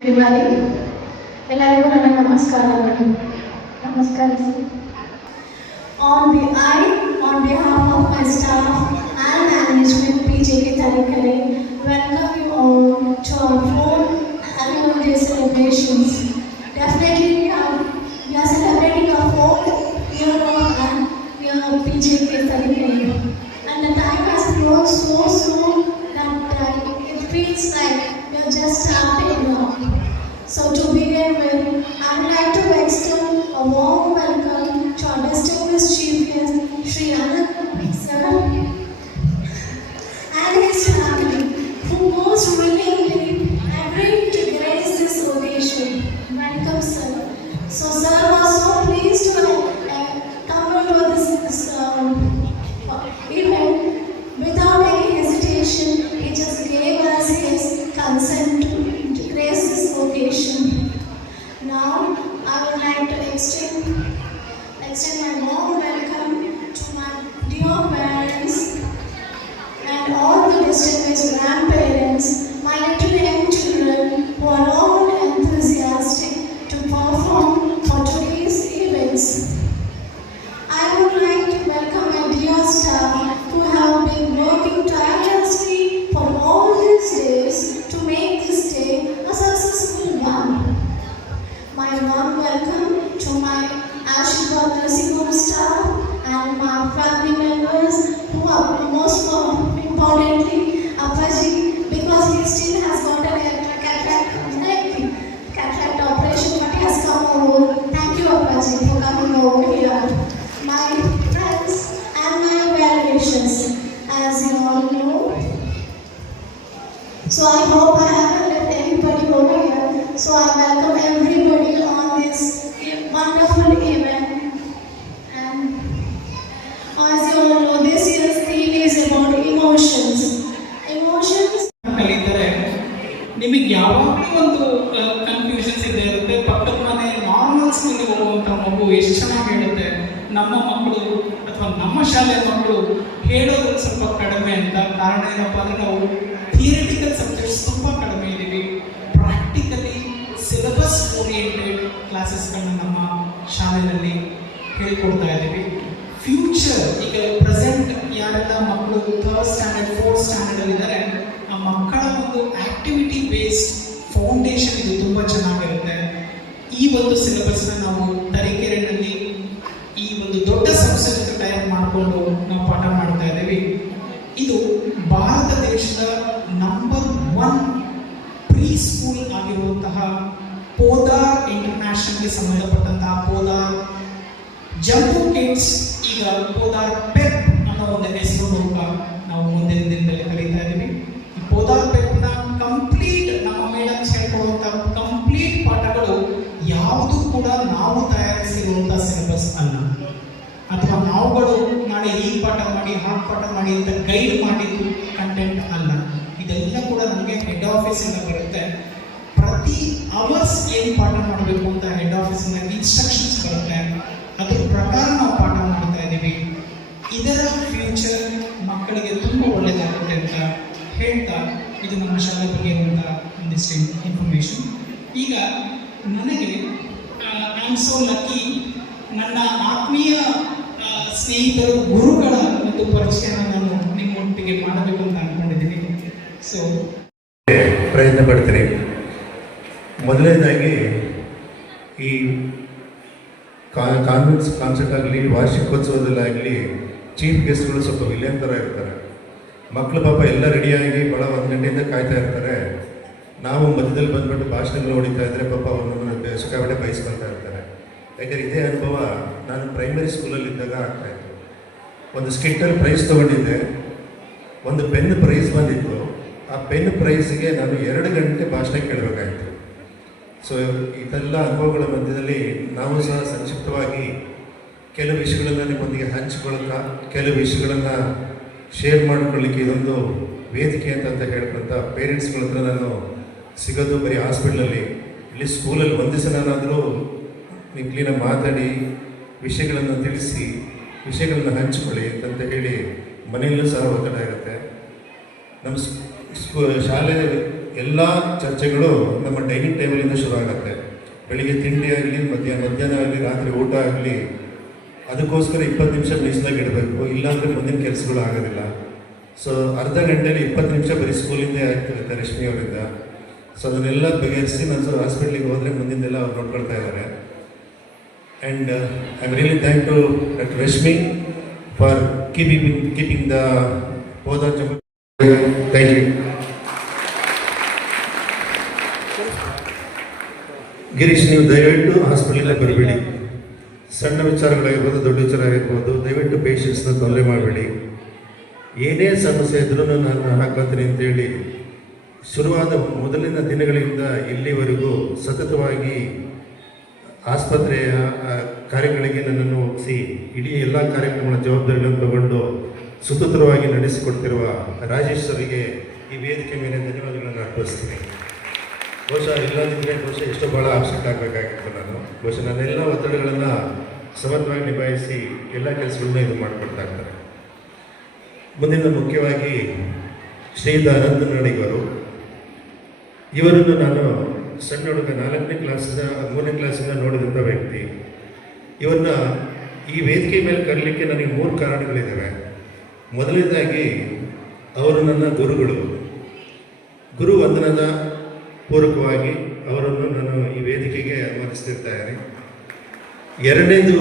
ಗಿರಿಮಾಲಿ ಎಲ್ಲರಿಗೂ ನನ್ನ ನಮಸ್ಕಾರಗಳು ನಮಸ್ಕರಿಸಿ On the I, on behalf of my staff and management, PJK Tarika ಇದೆಲ್ಲ ಕೂಡ ನಮಗೆ ಹೆಡ್ ಆಫೀಸಿಂದ ಬರುತ್ತೆ. ಪ್ರತಿ ಅವರ್ಸ್ ಏನು ಪಾಠ ಮಾಡಬೇಕು ಅಂತ ಹೆಡ್ ಆಫೀಸಿಂದ ಇನ್ಸ್ಟ್ರಕ್ಷನ್ಸ್ ಬರುತ್ತೆ. ಅದ್ರ ಪ್ರಕಾರ ನಾವು ಪಾಠ ಮಾಡ್ತಾ ಇದ್ದೀವಿ. ಇದರ ಫ್ಯೂಚರ್ ಮಕ್ಕಳಿಗೆ ತುಂಬ ಒಳ್ಳೆಯದಾಗುತ್ತೆ ಅಂತ ಹೇಳ್ತಾ ಇದು ನಮ್ಮ ಶಾಲೆ ಬಗ್ಗೆ ಇರುವಂಥ ಒಂದಿಷ್ಟು ಇನ್ಫಾರ್ಮೇಷನ್ ಈಗ ನನಗೆ ಐ ಆಮ್ ಸೋ ಲಕ್ಕಿ ನನ್ನ ಆತ್ಮೀಯ ಸ್ನೇಹಿತರು, ಗುರುಗಳ ಒಂದು ಪರಿಚಯ ನಾನು ನಿಮ್ಮೊಟ್ಟಿಗೆ ಮಾಡಬೇಕು ಅಂತ ಸೊ ಪ್ರಯತ್ನ ಪಡ್ತೀನಿ. ಮೊದಲನೇದಾಗಿ ಈ ಕಾನ್ವೆಂಟ್ಸ್ ಕಾನ್ಸರ್ಟ್ ಆಗಲಿ, ವಾರ್ಷಿಕೋತ್ಸವದಲ್ಲಾಗಲಿ ಚೀಫ್ ಗೆಸ್ಟ್ಗಳು ಸ್ವಲ್ಪ ವಿಲಿಯನ್ ಥರ ಇರ್ತಾರೆ. ಮಕ್ಕಳು ಪಾಪ ಎಲ್ಲ ರೆಡಿಯಾಗಿ ಭಾಳ ಒಂದು ಗಂಟೆಯಿಂದ ಕಾಯ್ತಾ ಇರ್ತಾರೆ. ನಾವು ಮಧ್ಯದಲ್ಲಿ ಬಂದ್ಬಿಟ್ಟು ಭಾಷಣಗಳು ಹೊಡಿತಾ ಇದ್ದರೆ ಪಾಪ ಅವ್ರನ್ನ ಸಿಕ್ಕಾಪಟ್ಟೆ ಬಯಸ್ಕೊಳ್ತಾ ಇರ್ತಾರೆ. ಯಾಕಂದರೆ ಇದೇ ಅನುಭವ ನಾನು ಪ್ರೈಮರಿ ಸ್ಕೂಲಲ್ಲಿ ಇದ್ದಾಗ ಆಗ್ತಾಯಿತ್ತು ಒಂದು ಸ್ಕಿಟ್ಟಲ್ಲಿ ಪ್ರೈಸ್ ತೊಗೊಂಡಿದ್ದೆ. ಒಂದು ಪೆನ್ ಪ್ರೈಸ್ ಬಂದಿತ್ತು. ಆ ಪೆನ್ ಪ್ರೈಸ್ಗೆ ನಾನು ಎರಡು ಗಂಟೆ ಭಾಷಣ ಕೇಳಬೇಕಾಯಿತು. ಸೊ ಇದೆಲ್ಲ ಅನುಭವಗಳ ಮಧ್ಯದಲ್ಲಿ ನಾವು ಸಹ ಸಂಕ್ಷಿಪ್ತವಾಗಿ ಕೆಲವು ವಿಷಯಗಳನ್ನು ನಿಮ್ಮೊಂದಿಗೆ ಹಂಚಿಕೊಳ್ಳಲ್ಲ ಕೆಲವು ವಿಷಯಗಳನ್ನು ಶೇರ್ ಮಾಡಿಕೊಳ್ಳಿಕ್ಕೆ ಇದೊಂದು ವೇದಿಕೆ ಅಂತ ಅಂತ ಪೇರೆಂಟ್ಸ್ಗಳ ಹತ್ರ ನಾನು ಸಿಗೋದು ಬರೀ ಹಾಸ್ಪಿಟ್ಲಲ್ಲಿ ಇಲ್ಲಿ ಸ್ಕೂಲಲ್ಲಿ ಒಂದು ದಿವಸ ನಾನಾದರೂ ನೀವು ಕ್ಲೀನಾಗಿ ಮಾತಾಡಿ, ವಿಷಯಗಳನ್ನು ತಿಳಿಸಿ, ವಿಷಯಗಳನ್ನು ಹಂಚಿಕೊಳ್ಳಿ ಅಂತ ಹೇಳಿ ಮನೆಯಲ್ಲೂ ಸಹ ಒತ್ತಡ ಇರುತ್ತೆ. ನಮ್ಮ ಸ್ಕೂ ಶಾಲೆಯ ಎಲ್ಲ ಚರ್ಚೆಗಳು ನಮ್ಮ ಡೈನಿಂಗ್ ಟೇಬಲಿಂದ ಶುರು ಆಗುತ್ತೆ. ಬೆಳಿಗ್ಗೆ ತಿಂಡಿ ಆಗಲಿ ಮಧ್ಯಾಹ್ನ ಮಧ್ಯಾಹ್ನ ಆಗಲಿ, ರಾತ್ರಿ ಊಟ ಆಗಲಿ, ಅದಕ್ಕೋಸ್ಕರ ಇಪ್ಪತ್ತು ನಿಮಿಷ ಮೀಸಲಾಗಿ ಇಡಬೇಕು. ಇಲ್ಲಾಂದರೆ ಮುಂದಿನ ಕೆಲಸಗಳು ಆಗೋದಿಲ್ಲ. ಸೊ ಅರ್ಧ ಗಂಟೆಯಲ್ಲಿ ಇಪ್ಪತ್ತು ನಿಮಿಷ ಬರೀ ಸ್ಕೂಲಿಂದೇ ಆಗ್ತಿರುತ್ತೆ ರಶ್ಮಿ ಅವರಿಂದ. ಸೊ ಅದನ್ನೆಲ್ಲ ಬಗೆಹರಿಸಿ ನಾನು ಸ್ವಲ್ಪ ಹಾಸ್ಪಿಟ್ಲಿಗೆ ಹೋದರೆ ಮುಂದಿಂದೆಲ್ಲ ಅವ್ರು ನೋಡ್ಕೊಳ್ತಾ ಇದ್ದಾರೆ and I am really thank to doctor Rashmi for keeping keeping the ಹೋದ ಥ್ಯಾಂಕ್ ಯು ಗಿರೀಶ್, ನೀವು ದಯವಿಟ್ಟು ಹಾಸ್ಪಿಟಲ್ಗೆ ಬರಬೇಡಿ. ಸಣ್ಣ ವಿಚಾರಗಳಾಗಿರ್ಬೋದು ದೊಡ್ಡ ವಿಚಾರ ಆಗಿರ್ಬೋದು, ದಯವಿಟ್ಟು ಪೇಷಂಟ್ಸ್ನ ತೊಂದರೆ ಮಾಡಬೇಡಿ. ಏನೇ ಸಮಸ್ಯೆ ಇದ್ರೂ ನಾನು ಹಾಕೋತೀನಿ ಅಂತೇಳಿ ಶುರುವಾದ ಮೊದಲಿನ ದಿನಗಳಿಂದ ಇಲ್ಲಿವರೆಗೂ ಸತತವಾಗಿ ಆಸ್ಪತ್ರೆಯ ಕಾರ್ಯಗಳಿಗೆ ನನ್ನನ್ನು ಒಪ್ಪಿಸಿ, ಇಡೀ ಎಲ್ಲ ಕಾರ್ಯಕ್ರಮಗಳ ಜವಾಬ್ದಾರಿಗಳನ್ನು ತಗೊಂಡು ಸುಸೂತ್ರವಾಗಿ ನಡೆಸಿಕೊಡ್ತಿರುವ ರಾಜೇಶ್ ಅವರಿಗೆ ಈ ವೇದಿಕೆ ಮೇಲೆ ಧನ್ಯವಾದಗಳನ್ನು ಅರ್ಪಿಸ್ತೀನಿ. ಬಹುಶಃ ಇಲ್ಲದಿದ್ದರೆ ಬಹುಶಃ ಎಷ್ಟೋ ಭಾಳ ಅಪ್ಸೆಟ್ ಆಗಬೇಕಾಗಿತ್ತು ನಾನು. ಬಹುಶಃ ನನ್ನೆಲ್ಲ ಒತ್ತಡಗಳನ್ನು ಸಮರ್ಥವಾಗಿ ನಿಭಾಯಿಸಿ ಎಲ್ಲ ಕೆಲಸಗಳನ್ನ ಇದು ಮಾಡಿಕೊಡ್ತಾ ಇರ್ತಾರೆ. ಮುಂದಿನ ಮುಖ್ಯವಾಗಿ ಶ್ರೀಯುತ ಅನಂತ ನಡಿಗರು ಇವರನ್ನು ನಾನು ಸಣ್ಣ ಹುಡುಗ ನಾಲ್ಕನೇ ಕ್ಲಾಸಿಂದ ಮೂರನೇ ಕ್ಲಾಸಿಂದ ನೋಡಿದಂಥ ವ್ಯಕ್ತಿ. ಇವರನ್ನ ಈ ವೇದಿಕೆ ಮೇಲೆ ಕರಲಿಕ್ಕೆ ನನಗೆ ಮೂರು ಕಾರಣಗಳಿದ್ದಾವೆ ಮೊದಲನೇದಾಗಿ ಅವರು ನನ್ನ ಗುರುಗಳು. ಗುರು ವಂದನದ ಪೂರ್ವಕವಾಗಿ ಅವರನ್ನು ನಾನು ಈ ವೇದಿಕೆಗೆ ಆಹ್ವಾನಿಸ್ತಿರ್ತಾ ಇದ್ದೀನಿ. ಎರಡನೇದು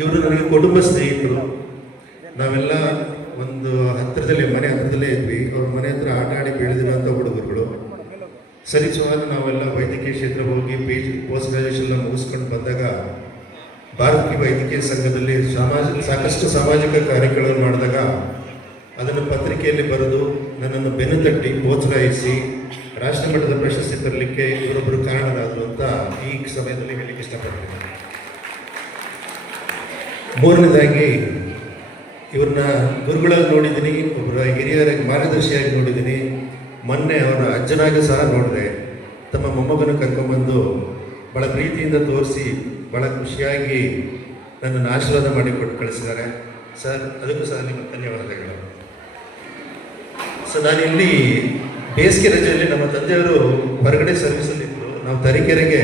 ಇವರು ನನಗೆ ಕುಟುಂಬ ಸ್ನೇಹಿತರು. ನಾವೆಲ್ಲ ಒಂದು ಹತ್ತಿರದಲ್ಲಿ, ಮನೆ ಹತ್ತಿರದಲ್ಲೇ ಇದ್ವಿ. ಅವ್ರ ಮನೆ ಹತ್ರ ಆಟ ಆಡಿ ಬೆಳೆದಿರುವಂಥ ಹುಡುಗರುಗಳು. ಸರಿ ಸುಮಾರು ನಾವೆಲ್ಲ ವೈದ್ಯಕೀಯ ಕ್ಷೇತ್ರ ಹೋಗಿ ಪಿ ಜಿ ಪೋಸ್ಟ್ ಗ್ರಾಜುಯೇಷನ್ ಮುಗಿಸ್ಕೊಂಡು ಬಂದಾಗ ಭಾರತೀಯ ವೈದ್ಯಕೀಯ ಸಂಘದಲ್ಲಿ ಸಮಾಜ, ಸಾಕಷ್ಟು ಸಾಮಾಜಿಕ ಕಾರ್ಯಗಳನ್ನು ಮಾಡಿದಾಗ ಅದನ್ನು ಪತ್ರಿಕೆಯಲ್ಲಿ ಬರೆದು ನನ್ನನ್ನು ಬೆನ್ನು ತಟ್ಟಿ ಪ್ರೋತ್ಸಾಹಿಸಿ ರಾಷ್ಟ್ರಮಟ್ಟದ ಪ್ರಶಸ್ತಿ ತರಲಿಕ್ಕೆ ಇವರೊಬ್ಬರು ಕಾರಣರಾದರು ಅಂತ ಈ ಸಮಯದಲ್ಲಿ ಹೇಳಲಿಕ್ಕೆ ಇಷ್ಟಪಡ್ತೀನಿ. ಮೂರನೇದಾಗಿ, ಇವ್ರನ್ನ ಗುರುಗಳಲ್ಲಿ ನೋಡಿದ್ದೀನಿ, ಒಬ್ಬರ ಹಿರಿಯರ ಮಾರ್ಗದರ್ಶಿಯಾಗಿ ನೋಡಿದ್ದೀನಿ. ಮೊನ್ನೆ ಅವರ ಅಜ್ಜನಾಗಿ ಸಹ ನೋಡಿದೆ. ತಮ್ಮ ಮೊಮ್ಮಗನ ಕರ್ಕೊಂಬಂದು ಭಾಳ ಪ್ರೀತಿಯಿಂದ ತೋರಿಸಿ ಭಾಳ ಖುಷಿಯಾಗಿ ನನ್ನನ್ನು ಆಶೀರ್ವಾದ ಮಾಡಿಕೊಟ್ಟು ಕಳಿಸಿದ್ದಾರೆ. ಸರ್, ಅದಕ್ಕೂ ಸಹ ನಿಮಗೆ ಧನ್ಯವಾದಗಳು. ಸೊ ಇಲ್ಲಿ ಬೇಸಿಗೆ ರಜೆಯಲ್ಲಿ ನಮ್ಮ ತಂದೆಯವರು ಹೊರಗಡೆ ಸರ್ವಿಸಲ್ಲಿದ್ದರು ನಾವು ತರೀಕೆರೆಗೆ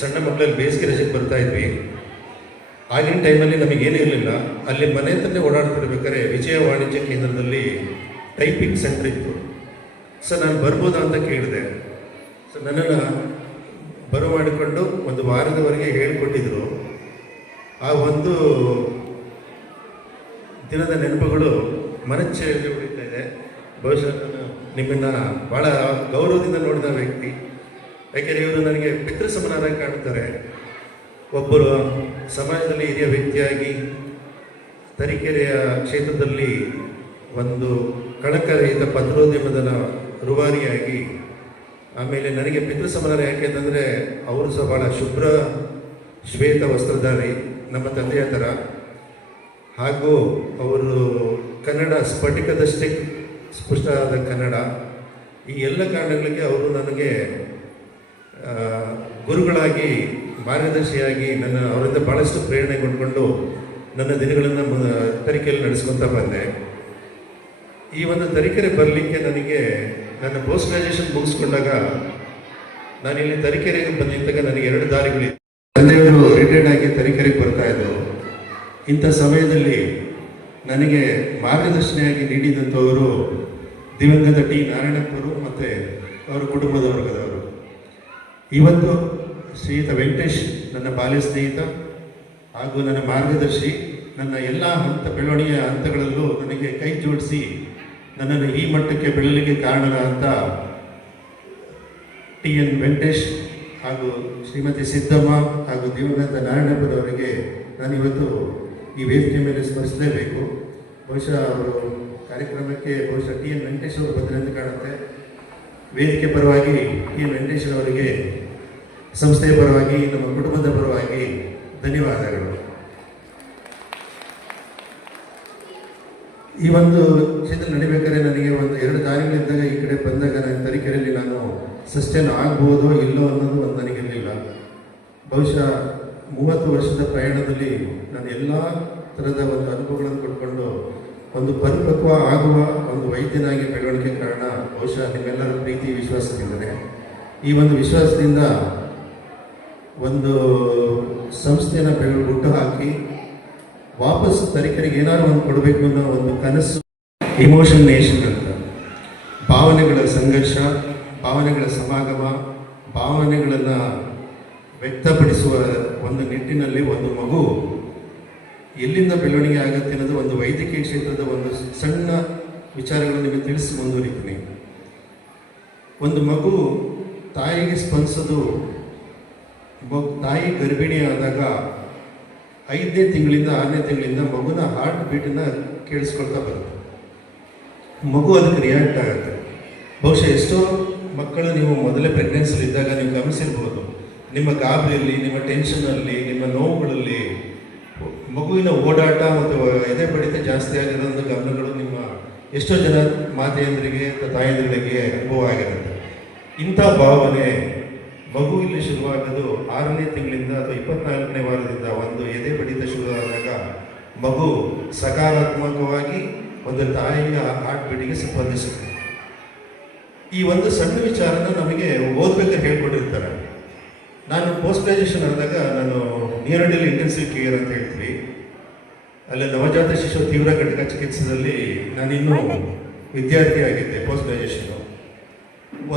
ಸಣ್ಣ ಮಕ್ಕಳಲ್ಲಿ ಬೇಸಿಗೆ ರಜೆಗೆ ಬರ್ತಾ ಇದ್ವಿ. ಆಗಿನ ಟೈಮಲ್ಲಿ ನಮಗೇನು ಇರಲಿಲ್ಲ. ಅಲ್ಲಿ ಮನೆ ಹತ್ರನೇ ಓಡಾಡ್ತಿರ್ಬೇಕಾದ್ರೆ ವಿಜಯ ವಾಣಿಜ್ಯ ಕೇಂದ್ರದಲ್ಲಿ ಟೈಪಿಂಗ್ ಸೆಂಟರ್ ಇತ್ತು. ಸೊ ನಾನು ಬರ್ಬೋದಾ ಅಂತ ಕೇಳಿದೆ. ಸೊ ನನ್ನನ್ನು ಬರೋ ಮಾಡಿಕೊಂಡು ಒಂದು ವಾರದವರೆಗೆ ಹೇಳಿಕೊಟ್ಟಿದ್ರು. ಆ ಒಂದು ದಿನದ ನೆನಪುಗಳು ಮನಚ್ಚೆ ಉಳಿತಾ ಇದೆ. ಬಹುಶಃ ನಾನು ನಿಮ್ಮನ್ನು ಭಾಳ ಗೌರವದಿಂದ ನೋಡಿದ ವ್ಯಕ್ತಿ. ಯಾಕೆಂದರೆ ಇವರು ನನಗೆ ಪಿತೃ ಸಮನಾದ ಕಾಣ್ತಾರೆ ಒಬ್ಬರು ಸಮಾಜದಲ್ಲಿ ಹಿರಿಯ ವ್ಯಕ್ತಿಯಾಗಿ ತರೀಕೆರೆಯ ಕ್ಷೇತ್ರದಲ್ಲಿ ಒಂದು ಕಳಕರಹಿತ ಪತ್ರೋದ್ಯಮದ ರೂವಾರಿಯಾಗಿ, ಆಮೇಲೆ ನನಗೆ ಪಿತೃ ಯಾಕೆ ಅಂತಂದರೆ ಅವರು ಸಹ ಭಾಳ ಶುಭ್ರ ಶ್ವೇತ ವಸ್ತ್ರಧಾರಿ ನಮ್ಮ ತಂದೆಯ ಥರ. ಹಾಗೂ ಅವರು ಕನ್ನಡ ಸ್ಫಟಿಕದಷ್ಟೇ ಸ್ಪಷ್ಟವಾದ ಕನ್ನಡ. ಈ ಎಲ್ಲ ಕಾರಣಗಳಿಗೆ ಅವರು ನನಗೆ ಗುರುಗಳಾಗಿ, ಮಾರ್ಗದರ್ಶಿಯಾಗಿ ನನ್ನ ಅವರಿಂದ ಭಾಳಷ್ಟು ಪ್ರೇರಣೆ ಕೊಟ್ಕೊಂಡು ನನ್ನ ದಿನಗಳನ್ನು ತರೀಕೆಯಲ್ಲಿ ನಡೆಸ್ಕೊತಾ ಬಂದೆ. ಈ ಒಂದು ತರೀಕೆರೆ ಬರಲಿಕ್ಕೆ ನನಗೆ, ನನ್ನ ಪೋಸ್ಟ್ ಗ್ರಾಜುಯೇಷನ್ ಮುಗಿಸ್ಕೊಂಡಾಗ ನಾನಿಲ್ಲಿ ತರೀಕೆರೆಗೆ ಬಂದಿದ್ದಾಗ ನನಗೆ ಎರಡು ದಾರಿಗಳಿವೆ ತಂದೆಯವರು ರಿಟೈರ್ಡ್ ಆಗಿ ತರೀಕೆರೆಗೆ ಬರ್ತಾ ಇದ್ದರು ಇಂಥ ಸಮಯದಲ್ಲಿ ನನಗೆ ಮಾರ್ಗದರ್ಶನಿಯಾಗಿ ನೀಡಿದಂಥವರು ದಿವಂಗತ ಟಿ ನಾರಾಯಣಪ್ಪರು ಮತ್ತು ಅವರ ಕುಟುಂಬದ ವರ್ಗದವರು. ಇವತ್ತು ಶ್ರೀಯುತ ವೆಂಕಟೇಶ್ ನನ್ನ ಬಾಲ್ಯ ಸ್ನೇಹಿತ ಹಾಗೂ ನನ್ನ ಮಾರ್ಗದರ್ಶಿ, ನನ್ನ ಎಲ್ಲ ಹಂತ ಬೆಳವಣಿಗೆಯ ಹಂತಗಳಲ್ಲೂ ನನಗೆ ಕೈ ಜೋಡಿಸಿ ನನ್ನನ್ನು ಈ ಮಟ್ಟಕ್ಕೆ ಬೆಳಲಿಕ್ಕೆ ಕಾರಣರಾದಂಥ ಟಿ ಎನ್ ವೆಂಕಟೇಶ್ ಹಾಗೂ ಶ್ರೀಮತಿ ಸಿದ್ದಮ್ಮ ಹಾಗೂ ದಿವಂಗತ ನಾರಾಯಣಪ್ಪನವರಿಗೆ ನಾನು ಇವತ್ತು ಈ ವೇದಿಕೆ ಮೇಲೆ ಸ್ಮರಿಸಲೇಬೇಕು. ಬಹುಶಃ ಅವರು ಕಾರ್ಯಕ್ರಮಕ್ಕೆ, ಬಹುಶಃ ಟಿ ಎನ್ ವೆಂಕಟೇಶ್ ಅವರು ಬಂದರೆ ಕಾಣುತ್ತೆ. ವೇದಿಕೆ ಪರವಾಗಿ ಟಿ ಎನ್ ವೆಂಕಟೇಶ್ ಅವರಿಗೆ, ಸಂಸ್ಥೆಯ ಪರವಾಗಿ, ನಮ್ಮ ಕುಟುಂಬದ ಪರವಾಗಿ ಧನ್ಯವಾದಗಳು. ಈ ಒಂದು ಕ್ಷೇತ್ರ ನಡಿಬೇಕಾದ್ರೆ ನನಗೆ ಒಂದು ಎರಡು ದಾರಿಗಳಿದ್ದಾಗ ಈ ಕಡೆ ಬಂದಾಗ ನನ್ನ ತರೀಕೆರೆಯಲ್ಲಿ ನಾನು ಸಸ್ಟೈನ್ ಆಗ್ಬೋದು ಇಲ್ಲೋ ಅನ್ನೋದು ಒಂದು ನನಗಿರಲಿಲ್ಲ. ಬಹುಶಃ ಮೂವತ್ತು ವರ್ಷದ ಪ್ರಯಾಣದಲ್ಲಿ ನಾನು ಎಲ್ಲ ಥರದ ಒಂದು ಅನುಭವಗಳನ್ನು ಕೊಟ್ಕೊಂಡು ಒಂದು ಪರಿಪಕ್ವ ಆಗುವ ಒಂದು ವೈದ್ಯನಾಗಿ ಬೆಳವಣಿಗೆ ಕಾರಣ ಬಹುಶಃ ನಿಮ್ಮೆಲ್ಲರ ಪ್ರೀತಿ ವಿಶ್ವಾಸದಿಂದಲೇ ಈ ಒಂದು ವಿಶ್ವಾಸದಿಂದ ಒಂದು ಸಂಸ್ಥೆಯನ್ನು ಬೆಳ ಹುಟ್ಟು ಹಾಕಿ ವಾಪಸ್ ತರೀಕರಿಗೆ ಏನಾದ್ರು ಒಂದು ಕೊಡಬೇಕು ಅನ್ನೋ ಒಂದು ಕನಸು ಇಮೋಷನ್ ನೇಷನ್ ಅಂತ. ಭಾವನೆಗಳ ಸಂಘರ್ಷ, ಭಾವನೆಗಳ ಸಮಾಗಮ, ಭಾವನೆಗಳನ್ನು ವ್ಯಕ್ತಪಡಿಸುವ ಒಂದು ನಿಟ್ಟಿನಲ್ಲಿ ಒಂದು ಮಗು ಎಲ್ಲಿಂದ ಬೆಳವಣಿಗೆ ಆಗುತ್ತೆ ಅನ್ನೋದು ಒಂದು ವೈದ್ಯಕೀಯ ಕ್ಷೇತ್ರದ ಒಂದು ಸಣ್ಣ ವಿಚಾರಗಳನ್ನು ನಿಮಗೆ ತಿಳಿಸಿ ಮುಂದುವರಿತೀನಿ. ಒಂದು ಮಗು ತಾಯಿಗೆ ಸ್ಪಂದಿಸೋದು ತಾಯಿ ಗರ್ಭಿಣಿ ಆದಾಗ ಐದನೇ ತಿಂಗಳಿಂದ ಆರನೇ ತಿಂಗಳಿಂದ ಮಗುನ ಹಾರ್ಟ್ ಬೀಟನ್ನ ಕೇಳಿಸ್ಕೊಳ್ತಾ ಬರುತ್ತೆ. ಮಗು ಅದಕ್ಕೆ ರಿಯಾಕ್ಟ್ ಆಗುತ್ತೆ. ಬಹುಶಃ ಎಷ್ಟೋ ಮಕ್ಕಳು ನೀವು ಮೊದಲೇ ಪ್ರೆಗ್ನೆನ್ಸಿಲಿ ಇದ್ದಾಗ ನೀವು ಗಮನಿಸಿರ್ಬೋದು. ನಿಮ್ಮ ಗಾಬರಿಯಲ್ಲಿ, ನಿಮ್ಮ ಟೆನ್ಷನಲ್ಲಿ, ನಿಮ್ಮ ನೋವುಗಳಲ್ಲಿ ಮಗುವಿನ ಓಡಾಟ ಮತ್ತು ಎದೆ ಬಡಿತ ಜಾಸ್ತಿ ಗಮನಗಳು ನಿಮ್ಮ ಎಷ್ಟೋ ಜನ ಮಾತೆಯಂದ್ರಿಗೆ ತಾಯಂದ್ರಿಗೆ ಅನುಭವ ಆಗಿರುತ್ತೆ. ಇಂಥ ಭಾವನೆ ಮಗುವಿನಲ್ಲಿ ಶುರುವಾಗೋದು ಆರನೇ ತಿಂಗಳಿಂದ ಅಥವಾ ಇಪ್ಪತ್ನಾಲ್ಕನೇ ವಾರದಿಂದ ಒಂದು ಎದೆ ಬಡಿತ ಶುರುವಾದಾಗ ಮಗು ಸಕಾರಾತ್ಮಕವಾಗಿ ಒಂದು ತಾಯಿಯ ಹಾರ್ಟ್ ಬೀಟಿಗೆ ಸ್ಪಂದಿಸುತ್ತೆ ಈ ಒಂದು ಸಣ್ಣ ವಿಚಾರನ ನಮಗೆ ಓದ್ಬೇಕಾದ್ರೆ ಹೇಳ್ಕೊಟ್ಟಿರ್ತಾರೆ. ನಾನು ಪೋಸ್ಟ್ ಗ್ರಾಜುಯೇಷನ್ ಆದಾಗ ನಾನು ನಿಯರ್ಡಲ್ಲಿ ಇಂಟೆನ್ಸಿವ್ ಕೇರ್ ಅಂತ ಹೇಳ್ತೀವಿ ಅಲ್ಲಿ ನವಜಾತ ಶಿಶು ತೀವ್ರ ಘಟಕ ಚಿಕಿತ್ಸೆಯಲ್ಲಿ ನಾನಿನ್ನೂ ವಿದ್ಯಾರ್ಥಿ ಆಗಿದ್ದೆ ಪೋಸ್ಟ್ ಗ್ರಾಜುಯೇಷನ್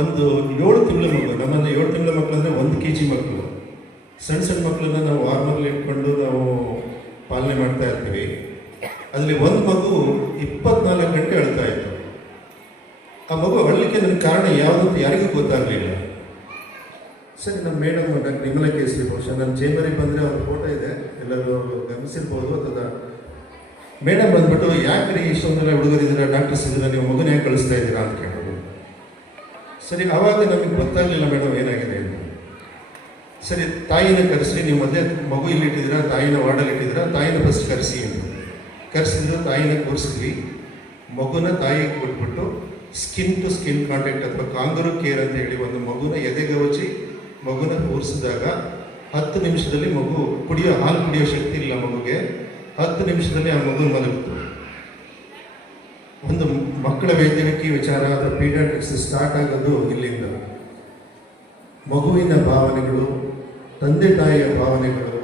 ಒಂದು ಏಳು ತಿಂಗಳ ಮಕ್ಕಳು ನಮ್ಮಲ್ಲಿ ಏಳು ತಿಂಗಳ ಮಕ್ಕಳು ಅಂದರೆ ಒಂದು ಕೆ ಜಿ ಮಕ್ಕಳು ಸಣ್ಣ ಸಣ್ಣ ಮಕ್ಕಳನ್ನ ನಾವು ವಾರ್ಮಲ್ಲಿ ಇಟ್ಕೊಂಡು ನಾವು ಪಾಲನೆ ಮಾಡ್ತಾ ಇರ್ತೀವಿ. ಅದರಲ್ಲಿ ಒಂದು ಮಗು ಇಪ್ಪತ್ನಾಲ್ಕು ಗಂಟೆ ಅಳ್ತಾ ಇತ್ತು. ಆ ಮಗು ಅಳಲಿಕ್ಕೆ ನನ್ನ ಕಾರಣ ಯಾವುದು ಅಂತ ಯಾರಿಗೂ ಗೊತ್ತಾಗಲಿಲ್ಲ. ಸರಿ, ನಮ್ಮ ಮೇಡಮ್ ಡಾಕ್ಟರ್ ನಿಮ್ಮಲ್ಲ ಕೇಸರಿ ಬಹುಶಃ ನನ್ನ ಚೇಂಬರಿಗೆ ಬಂದರೆ ಅವ್ರ ಫೋಟೋ ಇದೆ. ಎಲ್ಲರೂ ಗಮನಿಸಿರ್ಬೋದು. ಅಥವಾ ಮೇಡಮ್ ಬಂದ್ಬಿಟ್ಟು, ಯಾಕ್ರಿ ಇಷ್ಟೊಂದೆಲ್ಲ ಹುಡುಗರಿದ್ದೀರಾ? ಡಾಕ್ಟರ್ಸ್ ಇದ್ದೀರಾ? ನೀವು ಮಗುನ ಯಾಕೆ ಕಳಿಸ್ತಾ ಇದ್ದೀರಾ? ಅಂತ ಕೇಳೋದು ಸರಿ ಆವಾಗ ನಮಗೆ ಗೊತ್ತಾಗಲಿಲ್ಲ ಮೇಡಮ್ ಏನಾಗಿದೆ ಅಂತ. ಸರಿ, ತಾಯಿನ ಕರೆಸಿ, ನೀವು ಮಧ್ಯೆ ಮಗು ಇಲ್ಲಿ ಇಟ್ಟಿದ್ದೀರಾ? ತಾಯಿನ ವಾರ್ಡಲ್ಲಿ ಇಟ್ಟಿದ್ದೀರಾ? ತಾಯಿನ ಫಸ್ಟ್ ಕರೆಸಿ ಅಂತ. ಕರೆಸಿದ್ರು, ತಾಯಿನ ಕೂರಿಸಿದ್ವಿ ಮಗುನ ತಾಯಿಗೆ ಕೊಟ್ಬಿಟ್ಟು ಸ್ಕಿನ್ ಟು ಸ್ಕಿನ್ ಕಾಂಟ್ಯಾಕ್ಟ್ ಅಥವಾ ಕಾಂಗರು ಕೇರ್ ಅಂತ ಹೇಳಿ ಒಂದು ಮಗುನ ಎದೆಗವಚಿ ಮಗುನ ಕೂರಿಸಿದಾಗ ಹತ್ತು ನಿಮಿಷದಲ್ಲಿ ಮಗು ಕುಡಿಯೋ ಹಾಲು ಕುಡಿಯೋ ಶಕ್ತಿ ಇಲ್ಲ ಮಗುಗೆ. ಹತ್ತು ನಿಮಿಷದಲ್ಲಿ ಆ ಮಗು ಮಲಗಿತು ಒಂದು ಮಕ್ಕಳ ವೈದ್ಯಕೀಯ ವಿಚಾರ ಅಥವಾ ಪೀಡಿಯಾಟ್ರಿಕ್ಸ್ ಸ್ಟಾರ್ಟ್ ಆಗೋದು ಇಲ್ಲಿಂದ. ಮಗುವಿನ ಭಾವನೆಗಳು, ತಂದೆ ತಾಯಿಯ ಭಾವನೆಗಳು,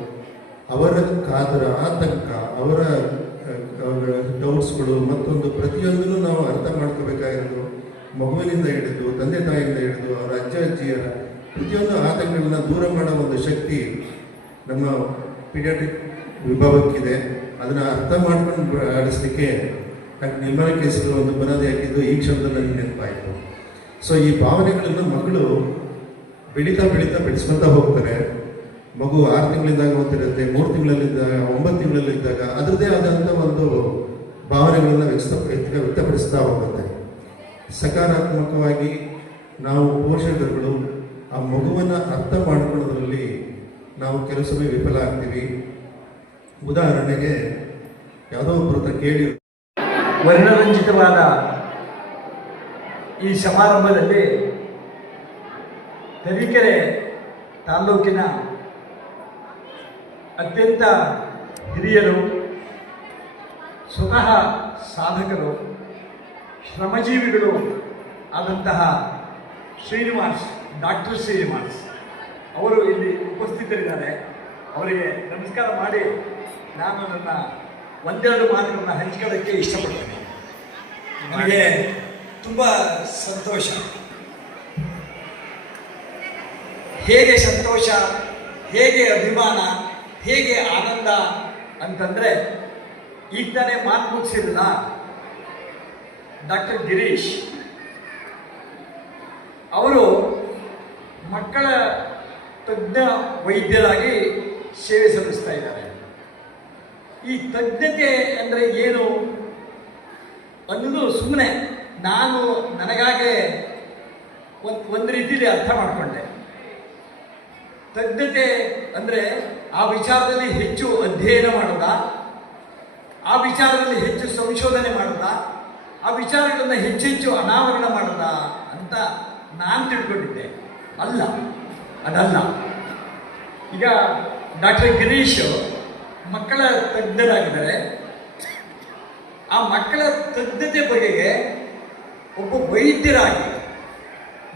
ಅವರ ಕಾದರ ಆತಂಕ, ಅವರ ಅವರ ಡೌಟ್ಸ್ಗಳು ಮತ್ತೊಂದು ಪ್ರತಿಯೊಂದನ್ನು ನಾವು ಅರ್ಥ ಮಾಡ್ಕೋಬೇಕಾಗಿರೋದು ಮಗುವಿನಿಂದ ಹಿಡಿದು, ತಂದೆ ತಾಯಿಯಿಂದ ಹಿಡಿದು, ಅವರ ಅಜ್ಜ, ಅಜ್ಜಿಯರ ಪ್ರತಿಯೊಂದು ಆತಂಕಗಳನ್ನ ದೂರ ಮಾಡೋ ಒಂದು ಶಕ್ತಿ ನಮ್ಮ ಪೀಡಿಯಾಟ್ರಿಕ್ ವಿಭಾಗಕ್ಕಿದೆ. ಅದನ್ನು ಅರ್ಥ ಮಾಡ್ಕೊಂಡು ಆಡಿಸ್ಲಿಕ್ಕೆ ಡಾಕ್ಟರ್ ಕೇಸರಿ ಒಂದು ಬುನಾದಿ ಹಾಕಿದ್ದು ಈ ಕ್ಷಣದಲ್ಲಿ ನನಗೆ ನೆನಪಾಯಿತು. ಸೊ ಈ ಭಾವನೆಗಳನ್ನು ಮಕ್ಕಳು ಬೆಳೀತಾ ಬೆಳೀತಾ ಬೆಳೆಸ್ಕೊಳ್ತಾ ಹೋಗ್ತಾರೆ. ಮಗು ಆರು ತಿಂಗಳಿದ್ದಾಗ ಗೊತ್ತಿರುತ್ತೆ ಮೂರು ತಿಂಗಳಲ್ಲಿದ್ದಾಗ, ಒಂಬತ್ತು ತಿಂಗಳಲ್ಲಿದ್ದಾಗ ಅದರದೇ ಆದಂಥ ಒಂದು ಭಾವನೆಗಳನ್ನು ವ್ಯಕ್ತ- ವ್ಯಕ್ತಪಡಿಸ್ತಾ ಹೋಗುತ್ತೆ. ಸಕಾರಾತ್ಮಕವಾಗಿ ನಾವು ಪೋಷಕರುಗಳು ಆ ಮಗುವನ್ನು ಅರ್ಥ ಮಾಡಿಕೊಳ್ಳೋದ್ರಲ್ಲಿ ನಾವು ಕೆಲವು ವಿಫಲ ಆಗ್ತೀವಿ. ಉದಾಹರಣೆಗೆ ಯಾವುದೋ ಒಬ್ಬರ ಹತ್ರ ಕೇಳಿ ವರ್ಣರಂಜಿತವಾದ ಈ ಸಮಾರಂಭದಲ್ಲಿ ತರೀಕೆರೆ ತಾಲ್ಲೂಕಿನ ಅತ್ಯಂತ ಹಿರಿಯರು, ಸ್ವತಃ ಸಾಧಕರು, ಶ್ರಮಜೀವಿಗಳು ಆದಂತಹ ಶ್ರೀನಿವಾಸ್ ಡಾಕ್ಟರ್ ಶ್ರೀನಿವಾಸ್. ಅವರು ಇಲ್ಲಿ ಉಪಸ್ಥಿತರಿದ್ದಾರೆ. ಅವರಿಗೆ ನಮಸ್ಕಾರ ಮಾಡಿ ನಾನು ನನ್ನ ಒಂದೆರಡು ಮಾತುಗಳನ್ನು ಹಂಚ್ಕೊಳ್ಳೋಕ್ಕೆ ಇಷ್ಟಪಡ್ತೇನೆ. ನನಗೆ ತುಂಬ ಸಂತೋಷ. ಹೇಗೆ ಸಂತೋಷ, ಹೇಗೆ ಅಭಿಮಾನ, ಹೇಗೆ ಆನಂದ ಅಂತಂದರೆ ಈಗ ತಾನೇ ಮಾತು ಮುಗಿಸಿರಲ್ಲ ಡಾಕ್ಟರ್ ಗಿರೀಶ್. ಅವರು ಮಕ್ಕಳ ತಜ್ಞ ವೈದ್ಯರಾಗಿ ಸೇವೆ ಸಲ್ಲಿಸ್ತಾ ಇದ್ದಾರೆ. ಈ ತಜ್ಞತೆ ಅಂದರೆ ಏನು ಅನ್ನೋದು ಸುಮ್ಮನೆ ನಾನು ನನಗಾಗೆ ಒಂದು ಒಂದು ರೀತಿಯಲ್ಲಿ ಅರ್ಥ ಮಾಡಿಕೊಂಡೆ. ತಜ್ಞತೆ ಅಂದರೆ ಆ ವಿಚಾರದಲ್ಲಿ ಹೆಚ್ಚು ಅಧ್ಯಯನ ಮಾಡೋದ, ಆ ವಿಚಾರದಲ್ಲಿ ಹೆಚ್ಚು ಸಂಶೋಧನೆ ಮಾಡೋದ, ಆ ವಿಚಾರಗಳನ್ನು ಹೆಚ್ಚೆಚ್ಚು ಅನಾವರಣ ಮಾಡೋದ ಅಂತ ನಾನು ತಿಳ್ಕೊಂಡಿದ್ದೆ. ಅಲ್ಲ, ಅದಲ್ಲ. ಈಗ ಡಾಕ್ಟರ್ ಗಿರೀಶ್ ಮಕ್ಕಳ ತಜ್ಞರಾಗಿದ್ದಾರೆ. ಆ ಮಕ್ಕಳ ತಜ್ಞತೆ ಬಗೆಗೆ ಒಬ್ಬ ವೈದ್ಯರಾಗಿ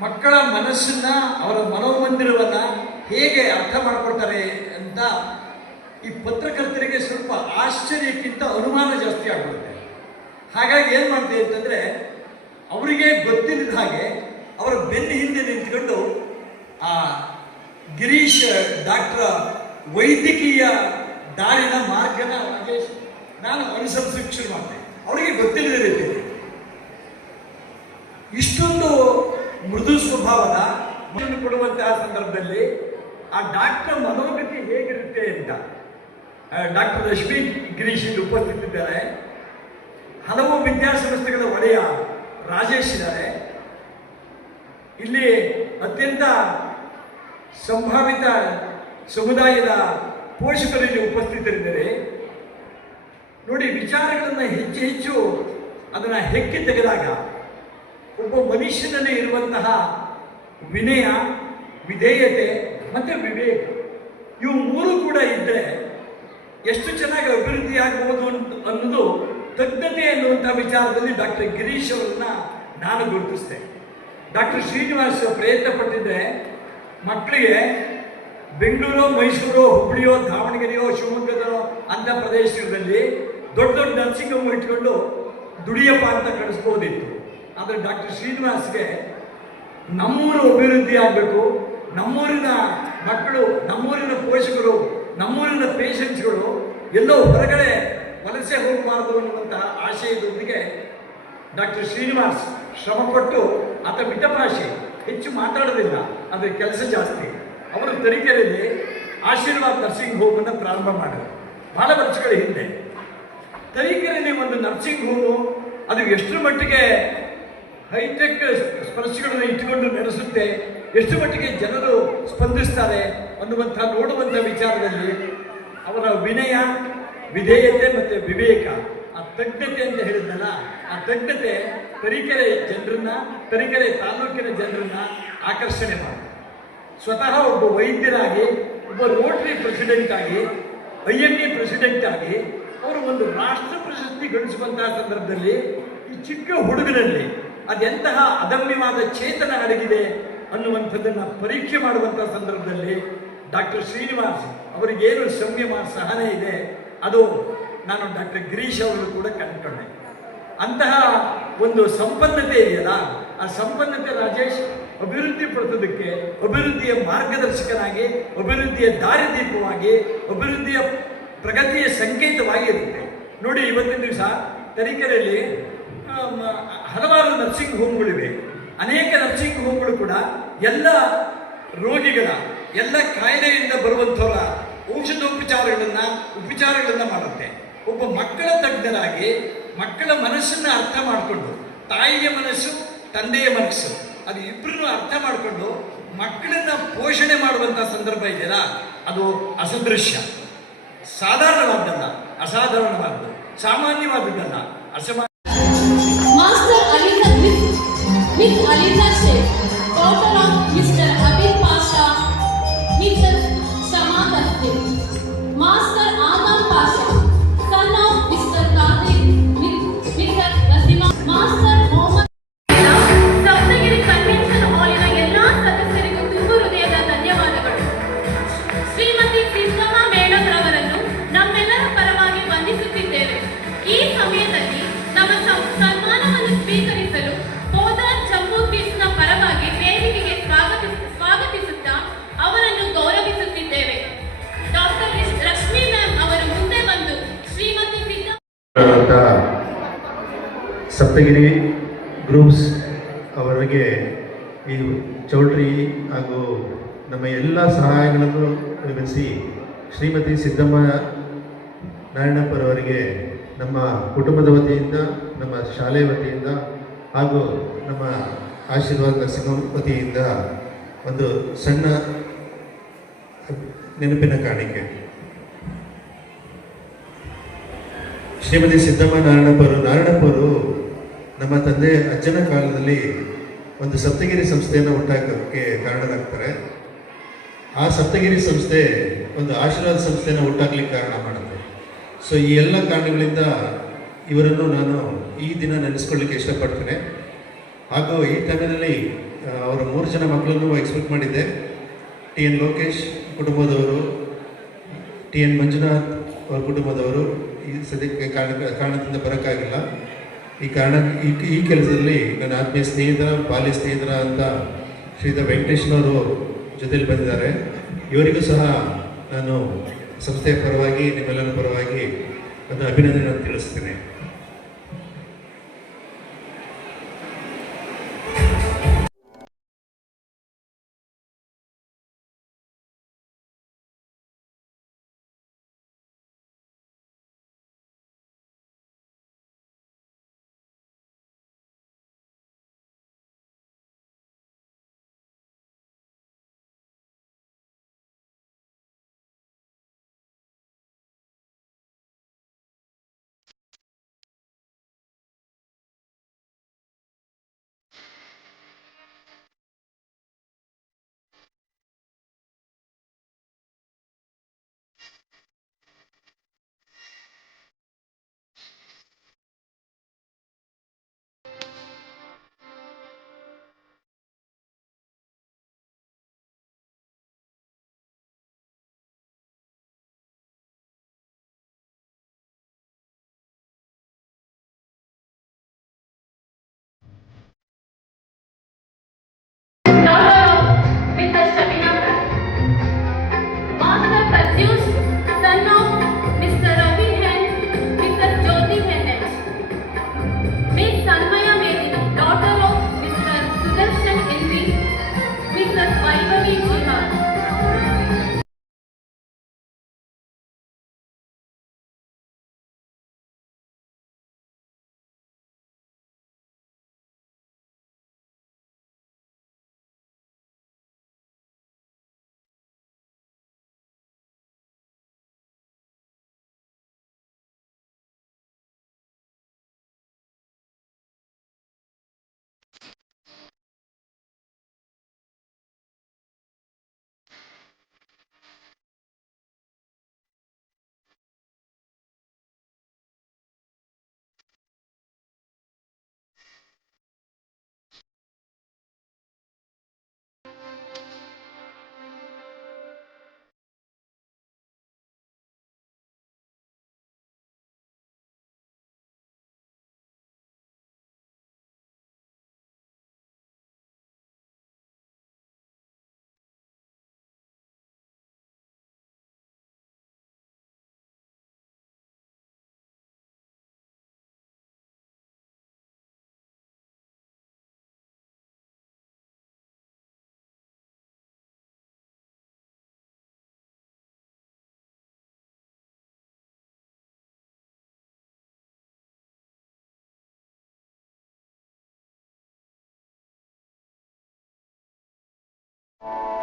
ಮಕ್ಕಳ ಮನಸ್ಸನ್ನ, ಅವರ ಮನೋಮಂದಿರವನ್ನ ಹೇಗೆ ಅರ್ಥ ಮಾಡ್ಕೊಳ್ತಾರೆ ಅಂತ ಈ ಪತ್ರಕರ್ತರಿಗೆ ಸ್ವಲ್ಪ ಆಶ್ಚರ್ಯಕ್ಕಿಂತ ಅನುಮಾನ ಜಾಸ್ತಿ ಆಗ್ಬಿಡುತ್ತೆ. ಹಾಗಾಗಿ ಏನು ಮಾಡ್ತೀವಿ ಅಂತಂದ್ರೆ, ಅವರಿಗೆ ಗೊತ್ತಿಲ್ಲದ ಹಾಗೆ ಅವರ ಬೆನ್ನ ಹಿಂದೆ ನಿಂತ್ಕೊಂಡು ಆ ಗಿರೀಶ್ ಡಾಕ್ಟರ್ ವೈದ್ಯಕೀಯ ದಾರಿನ ಮಾರ್ಗನ ರಾಜೇಶ್ ನಾನು ಅನುಸರಿಸಲಿಕ್ಕೆ ಶುರು ಮಾಡಿದೆ. ಅವರಿಗೆ ಗೊತ್ತಿಲ್ಲದ ರೀತಿ ಇಷ್ಟೊಂದು ಮೃದು ಸ್ವಭಾವದ ಕೊಡುವಂತಹ ಸಂದರ್ಭದಲ್ಲಿ ಆ ಡಾಕ್ಟರ್ ಮನೋಗತಿ ಹೇಗಿರುತ್ತೆ ಅಂತ ಡಾಕ್ಟರ್ ರಶ್ಮಿ ಗಿರೀಶ್ ಇಲ್ಲಿ ಉಪಸ್ಥಿತಿದ್ದಾರೆ. ಹಲವು ವಿದ್ಯಾಸಂಸ್ಥೆಗಳ ಒಡೆಯ ರಾಜೇಶ್ ಇದ್ದಾರೆ. ಇಲ್ಲಿ ಅತ್ಯಂತ ಸಂಭಾವಿತ ಸಮುದಾಯದ ಪೋಷಕರಲ್ಲಿ ಉಪಸ್ಥಿತರಿದ್ದರೆ, ನೋಡಿ ವಿಚಾರಗಳನ್ನು ಹೆಚ್ಚು ಹೆಚ್ಚು ಅದನ್ನು ಹೆಕ್ಕಿ ತೆಗೆದಾಗ ಒಬ್ಬ ಮನುಷ್ಯನಲ್ಲಿ ಇರುವಂತಹ ವಿನಯ, ವಿಧೇಯತೆ ಮತ್ತು ವಿವೇಕ, ಇವು ಮೂರು ಕೂಡ ಇದ್ದರೆ ಎಷ್ಟು ಚೆನ್ನಾಗಿ ಅಭಿವೃದ್ಧಿ ಆಗಬಹುದು ಅಂತ ಅನ್ನೋದು ತಜ್ಞತೆ ಅನ್ನುವಂಥ ವಿಚಾರದಲ್ಲಿ ಡಾಕ್ಟರ್ ಗಿರೀಶ್ ಅವರನ್ನ ನಾನು ಗುರುತಿಸಿದೆ ಡಾಕ್ಟರ್ ಶ್ರೀನಿವಾಸ್ ಪ್ರಯತ್ನ ಪಟ್ಟಿದ್ರೆ ಮಕ್ಕಳಿಗೆ ಬೆಂಗಳೂರು, ಮೈಸೂರು ಹುಬ್ಬಳ್ಳಿಯೋ ದಾವಣಗೆರೆಯೋ, ಶಿವಮೊಗ್ಗದೋ ಅಂಥ ಪ್ರದೇಶದಲ್ಲಿ ದೊಡ್ಡ ದೊಡ್ಡ ನರ್ಸಿಂಗ್ ಹೋಮ್ ಇಟ್ಕೊಂಡು ದುಡಿಯಪ್ಪ ಅಂತ ಕಳಿಸ್ಬೋದಿತ್ತು. ಆದರೆ ಡಾಕ್ಟರ್ ಶ್ರೀನಿವಾಸ್ಗೆ ನಮ್ಮೂರು ಅಭಿವೃದ್ಧಿ ಆಗಬೇಕು, ನಮ್ಮೂರಿನ ಮಕ್ಕಳು, ನಮ್ಮೂರಿನ ಪೋಷಕರು, ನಮ್ಮೂರಿನ ಪೇಷಂಟ್ಸ್ಗಳು ಎಲ್ಲೋ ಹೊರಗಡೆ ವಲಸೆ ಹೋಗಬಾರದು ಅನ್ನುವಂತಹ ಆಶಯದೊಂದಿಗೆ ಡಾಕ್ಟರ್ ಶ್ರೀನಿವಾಸ್ ಶ್ರಮಪಟ್ಟು ಆತ ಮಿತಭಾಷೆ ಹೆಚ್ಚು ಮಾತಾಡೋದಿಲ್ಲ. ಆದರೆ ಕೆಲಸ ಜಾಸ್ತಿ. ಅವರು ತರೀಕೆರೆಯಲ್ಲಿ ಆಶೀರ್ವಾದ ನರ್ಸಿಂಗ್ ಹೋಮನ್ನು ಪ್ರಾರಂಭ ಮಾಡಿದರು. ಬಹಳ ವರ್ಷಗಳ ಹಿಂದೆ. ತರೀಕೆರೆಯಲ್ಲಿ ಒಂದು ನರ್ಸಿಂಗ್ ಹೋಮು ಅದು ಎಷ್ಟು ಮಟ್ಟಿಗೆ ಹೈಟೆಕ್ ಸ್ಪರ್ಶಗಳನ್ನು ಇಟ್ಟುಕೊಂಡು ನಡೆಸುತ್ತೆ, ಎಷ್ಟು ಮಟ್ಟಿಗೆ ಜನರು ಸ್ಪಂದಿಸ್ತಾರೆ ಅನ್ನುವಂಥ ನೋಡುವಂಥ ವಿಚಾರದಲ್ಲಿ ಅವರ ವಿನಯ, ವಿಧೇಯತೆ ಮತ್ತು ವಿವೇಕ, ಆ ತಜ್ಞತೆ ಅಂತ ಹೇಳಿದ್ನಲ್ಲ, ಆ ತಜ್ಞತೆ ತರೀಕೆರೆ ಜನರನ್ನ, ತರೀಕೆರೆ ತಾಲೂಕಿನ ಜನರನ್ನ ಆಕರ್ಷಣೆ ಮಾಡಿ ಸ್ವತಃ ಒಬ್ಬ ವೈದ್ಯರಾಗಿ, ಒಬ್ಬ ರೋಟರಿ ಪ್ರೆಸಿಡೆಂಟ್ ಆಗಿ, ಐ ಎನ್ ಎ ಪ್ರೆಸಿಡೆಂಟ್ ಆಗಿ, ಅವರು ಒಂದು ರಾಷ್ಟ್ರ ಪ್ರಶಸ್ತಿ ಗಳಿಸುವಂತಹ ಸಂದರ್ಭದಲ್ಲಿ ಈ ಚಿಕ್ಕ ಹುಡುಗನಲ್ಲಿ ಅದೆಂತಹ ಅದಮ್ಯವಾದ ಚೇತನ ಅಡಗಿದೆ ಅನ್ನುವಂಥದ್ದನ್ನು ಪರೀಕ್ಷೆ ಮಾಡುವಂಥ ಸಂದರ್ಭದಲ್ಲಿ ಡಾಕ್ಟರ್ ಶ್ರೀನಿವಾಸ್ ಅವರಿಗೇನು ಸಂಯಮ ಸಹನೆ ಇದೆ, ಅದು ನಾನು ಡಾಕ್ಟರ್ ಗಿರೀಶ್ ಅವರು ಕೂಡ ಕಂಡುಕೊಂಡೆ. ಅಂತಹ ಒಂದು ಸಂಪನ್ನತೆ ಇದೆಯಲ್ಲ, ಆ ಸಂಪನ್ನತೆ ರಾಜೇಶ್ ಅಭಿವೃದ್ಧಿ ಪಡಿಸೋದಕ್ಕೆ, ಅಭಿವೃದ್ಧಿಯ ಮಾರ್ಗದರ್ಶಕನಾಗಿ, ಅಭಿವೃದ್ಧಿಯ ದಾರಿದೀಪವಾಗಿ, ಅಭಿವೃದ್ಧಿಯ ಪ್ರಗತಿಯ ಸಂಕೇತವಾಗಿ ಇರುತ್ತೆ. ನೋಡಿ, ಇವತ್ತಿನ ದಿವಸ ತರೀಕೆರೆಯಲ್ಲಿ ಹಲವಾರು ನರ್ಸಿಂಗ್ ಹೋಮ್ಗಳಿವೆ. ಅನೇಕ ನರ್ಸಿಂಗ್ ಹೋಮ್ಗಳು ಕೂಡ ಎಲ್ಲ ರೋಗಿಗಳ, ಎಲ್ಲ ಕಾಯಿಲೆಯಿಂದ ಬರುವಂಥವರ ಔಷಧೋಪಚಾರಗಳನ್ನು, ಉಪಚಾರಗಳನ್ನು ಮಾಡುತ್ತೆ. ಒಬ್ಬ ಮಕ್ಕಳ ತಜ್ಞರಾಗಿ ಮಕ್ಕಳ ಮನಸ್ಸನ್ನು ಅರ್ಥ ಮಾಡಿಕೊಂಡು, ತಾಯಿಯ ಮನಸ್ಸು, ತಂದೆಯ ಮನಸ್ಸು ಅದು ಇಬ್ಬರನ್ನು ಅರ್ಥ ಮಾಡಿಕೊಂಡು ಮಕ್ಕಳನ್ನ ಪೋಷಣೆ ಮಾಡುವಂಥ ಸಂದರ್ಭ ಇದೆಯಲ್ಲ, ಅದು ಅಸದೃಶ್ಯ. ಸಾಧಾರಣವಾದ್ದಲ್ಲ ಅಸಾಧಾರಣವಾದ್ದು ಸಾಮಾನ್ಯವಾದದ್ದಲ್ಲ, ಅಸಮಾ ಸಪ್ತಗಿರಿ ಗ್ರೂಪ್ಸ್ ಅವರಿಗೆ ಈ ಚೌಲ್ಟ್ರಿ ಹಾಗೂ ನಮ್ಮ ಎಲ್ಲ ಸಹಾಯಗಳನ್ನು ನಿರ್ಮಿಸಿ ಶ್ರೀಮತಿ ಸಿದ್ದಮ್ಮ ನಾರಾಯಣಪ್ಪರವರಿಗೆ ನಮ್ಮ ಕುಟುಂಬದ ವತಿಯಿಂದ, ನಮ್ಮ ಶಾಲೆ ವತಿಯಿಂದ ಹಾಗೂ ನಮ್ಮ ಆಶೀರ್ವಾದ ನರಸಿಂಹ ವತಿಯಿಂದ ಒಂದು ಸಣ್ಣ ನೆನಪಿನ ಕಾಣಿಕೆ. ಶ್ರೀಮತಿ ಸಿದ್ದಮ್ಮ ನಾರಾಯಣಪ್ಪರು ನಾರಾಯಣಪ್ಪರು ನಮ್ಮ ತಂದೆ ಅಜ್ಜನ ಕಾಲದಲ್ಲಿ ಒಂದು ಸಪ್ತಗಿರಿ ಸಂಸ್ಥೆಯನ್ನು ಹುಟ್ಟಾಕೋಕ್ಕೆ ಕಾರಣರಾಗ್ತಾರೆ. ಆ ಸಪ್ತಗಿರಿ ಸಂಸ್ಥೆ ಒಂದು ಆಶೀರ್ವಾದ ಸಂಸ್ಥೆಯನ್ನು ಹುಟ್ಟಾಕ್ಲಿಕ್ಕೆ ಕಾರಣ ಮಾಡುತ್ತೆ ಸೊ ಈ ಎಲ್ಲ ಕಾರಣಗಳಿಂದ ಇವರನ್ನು ನಾನು ಈ ದಿನ ನೆನೆಸ್ಕೊಳ್ಳಿಕ್ಕೆ ಇಷ್ಟಪಡ್ತೇನೆ. ಹಾಗೂ ಈ ಟೈಮಿನಲ್ಲಿ ಅವರ ಮೂರು ಜನ ಮಕ್ಕಳನ್ನು ಎಕ್ಸ್ಪೆಕ್ಟ್ ಮಾಡಿದ್ದೆ. ಟಿ ಎನ್ ಲೋಕೇಶ್ ಕುಟುಂಬದವರು ಟಿ ಎನ್ ಮಂಜುನಾಥ್ ಅವರ ಕುಟುಂಬದವರು ಈ ಸದ್ಯಕ್ಕೆ ಕಾರಣ ಕಾರಣದಿಂದ ಬರೋಕ್ಕಾಗಿಲ್ಲ. ಈ ಕಾರಣ ಈ ಈ ಕೆಲಸದಲ್ಲಿ ನನ್ನ ಆತ್ಮೀಯ ಸ್ನೇಹಿತರ, ಬಾಲ್ಯ ಸ್ನೇಹಿತರ ಅಂತ ಶ್ರೀಧ ವೆಂಕಟೇಶ್ವರವರು ಜೊತೆಲಿ ಬಂದಿದ್ದಾರೆ. ಇವರಿಗೂ ಸಹ ನಾನು ಸಂಸ್ಥೆಯ ಪರವಾಗಿ ನಿಮ್ಮೆಲ್ಲರ ಪರವಾಗಿ ಒಂದು ಅಭಿನಂದನೆಯನ್ನು ತಿಳಿಸ್ತೇನೆ. you